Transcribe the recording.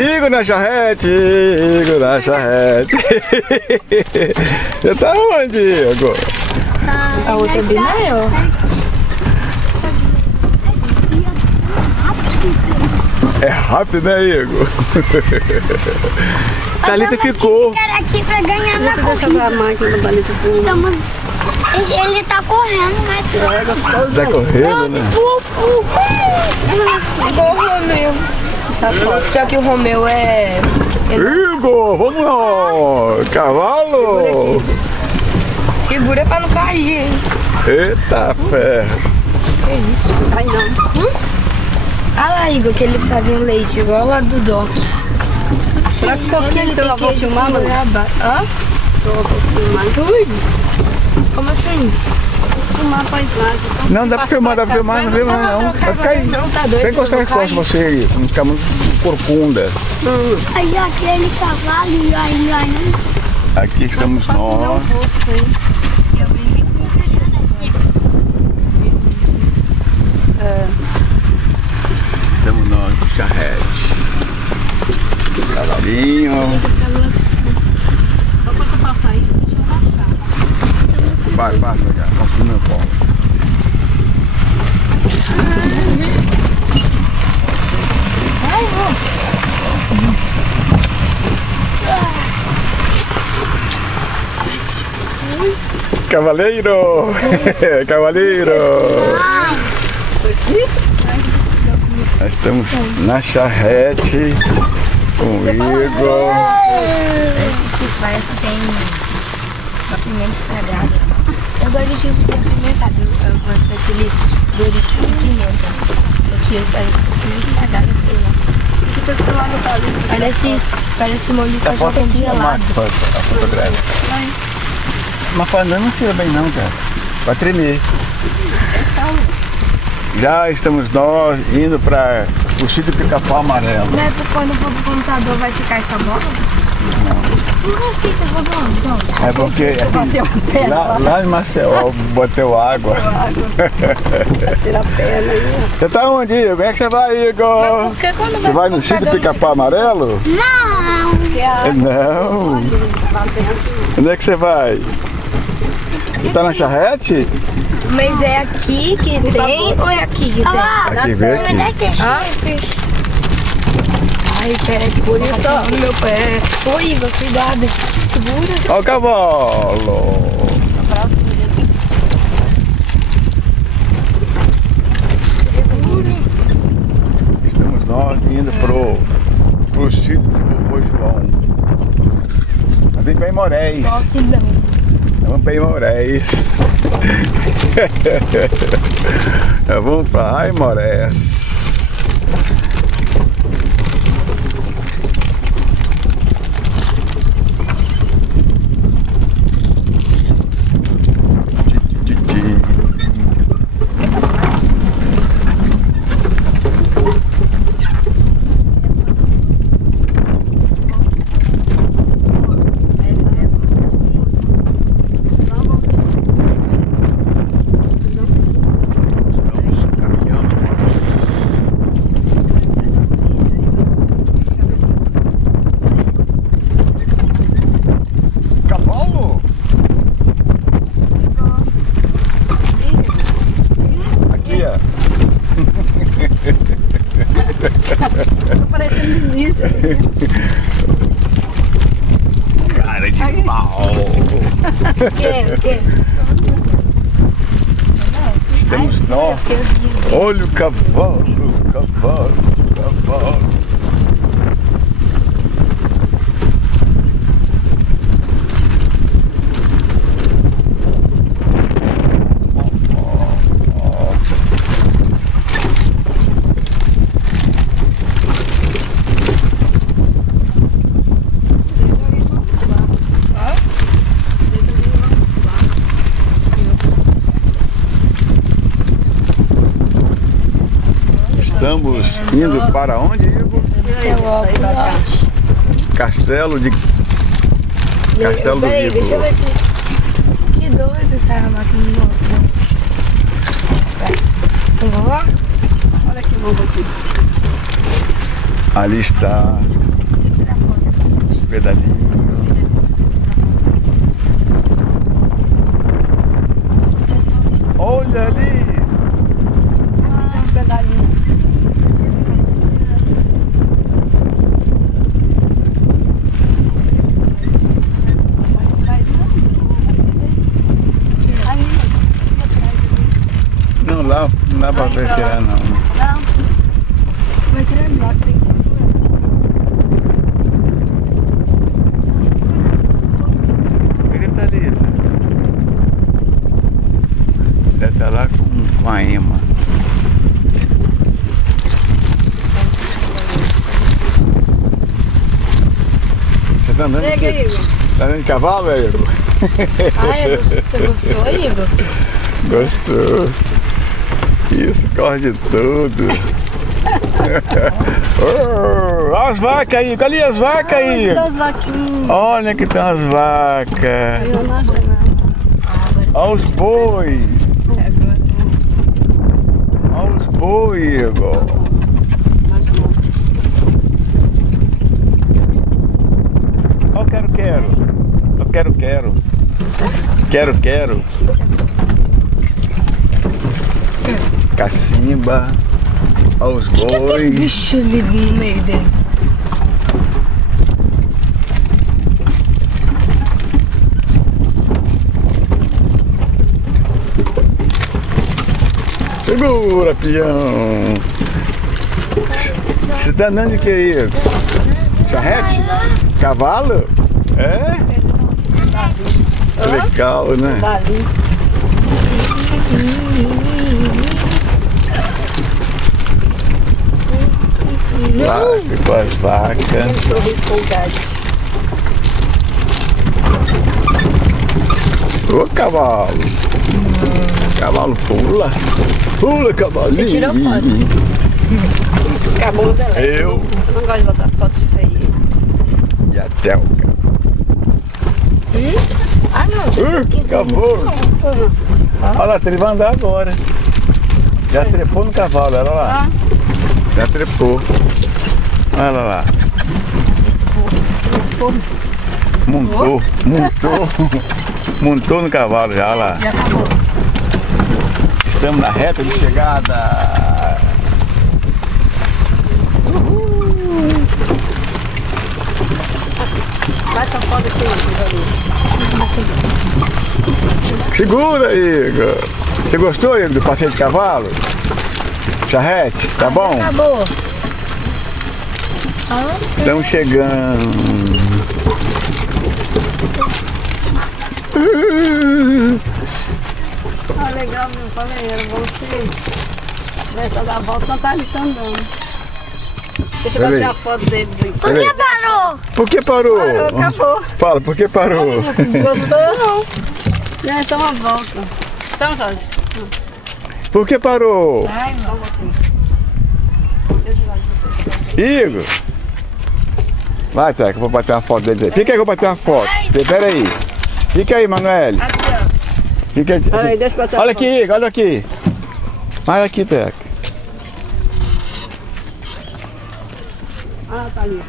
Igor na charrete, Igor na charrete. Você tá onde, Igor? A outra é bem maior. É rápido, né, Igor? Thalita ficou. Aqui pra ganhar na corrida. A máquina da Thalita. Ele tá correndo, mas... É gostoso. Tá correndo, né? Igual o Romeu. Só que o Romeu é... Igor, vamos lá! Cavalo! Segura pra não cair, hein? Eita ferro! Que isso? Ai não. Olha lá, Igor, que eles fazem leite, igual lá do Doc. Será que pouquinho você vai filmar, mano? Hã? Vou filmar. Ui! Como assim? Filmar a paisagem. Não, dá pra filmar, não filma não. Vai ficar aí. Não, tá doido. Tem que encostar as costas você aí, não ficar muito corcunda. Aí aquele cavalo e aí. Aqui estamos nós. Estamos nós no charrete. Cavalinho. Só quando você passar isso, deixa eu baixar. Vai, baixa, cara. Vamos pro meu colo. Cavaleiro! Cavaleiro! Nós estamos na charrete com o Igor. Esse parece que tem uma pimenta estragada. Eu gosto de tipo de apimentado. Eu gosto daquele Doritos com pimenta. Aqui esse parece que tem pimenta estragada, sei lá. Parece molho de cachorro gelado. A fotografia. Mas falando não tira bem não, cara. Vai tremer. Já estamos nós indo para o sítio Pica-Pau Amarelo. Não é porque quando for pro computador vai ficar essa bola? Não vai ficar essa bola, então. É porque lá em Maceió bateu água. Tira a perna aí. Você tá onde, Igor? Como é que você vai, Igor? Por que quando Você vai no sítio Pica-Pau Amarelo? Não! Não. Onde é que você vai? Você tá na charrete? Mas é aqui que tem ou é aqui que tem? Aqui, vê aqui. Mas é que chifres. Ai, pera, por isso ó, no meu pé. Ô, Igor, cuidado. Segura. Ó o cavalo. Estamos nós indo pro sítio do vovô João. A gente vai em Moraes. Vamos para Moraes. Vamos para Aimorés. Tô parecendo Vinícius. Cara de pau. O quê? Estamos nós. Olha o cavalo, cavalo, cavalo. Estamos indo para onde, Igor? Castelo de... Castelo do Peraí, deixa eu Vivo. ver se... Que doido essa máquina de novo. Vai. Vovó? Olha que vovô aqui. Ali está pedalinho. Olha ali! Tem um pedalinho. Não, lá não dá pra ver tirar não. Não. Vai tirar embora, tem que Ele tá ali. Deve estar lá com a Ema. Você tá andando Chega, de... Igor. Tá andando de cavalo, Igor? Ah, você gostou, Igor? Gostou. Isso, corre de tudo. Oh, olha as vacas aí, cadê as vacas aí? Olha as vaquinhas. Olha que tem as vacas. Eu na janela. Olha os bois. Olha os bois, Igor. Olha o quero-quero. Olha o quero-quero. Quero-quero. Cacimba. Olha os Tem aquele bois. bicho ali no meio deles. Segura, peão. Você tá andando de que aí? Charrete? Cavalo? É? Legal, né? Dali. Lá ficou as vacas. Sorriso com gás. Ô cavalo! Cavalo pula! Pula, cavalinho! Você tirou foto? Acabou o delete. Eu Eu não gosto de botar foto feia. e a Telca. Ah, não. Acabou! Olha lá, ele vai andar agora. Já trepou no cavalo, olha lá. Já trepou. Olha lá. Montou, montou. Montou no cavalo já, olha lá. Já acabou. Estamos na reta de chegada. Vai só foto aqui, Segura, Igor. Você gostou, Igor, do passeio de cavalo? Charrete, tá bom? Acabou. Estamos chegando. Ah, legal, meu companheiro. Vamos começar a dar a volta, não tá andando. Deixa eu bater a foto deles aí. Peraí. Parou! Por que parou? Parou, acabou. Fala, por que parou? Gostou? Não. É só uma volta. Então, Jorge. Por que parou? Ai, não. Deixa eu ver você. Igor. Vai, Teca, eu vou bater uma foto dele. Fica aí que eu vou bater uma foto. Espera aí. Fica aí, Manoel. Aqui, ó. Fica aí. Aí, deixa eu bater a Olha foto. aqui, Igor, olha aqui. Olha aqui, Teca. Ah, tá ali.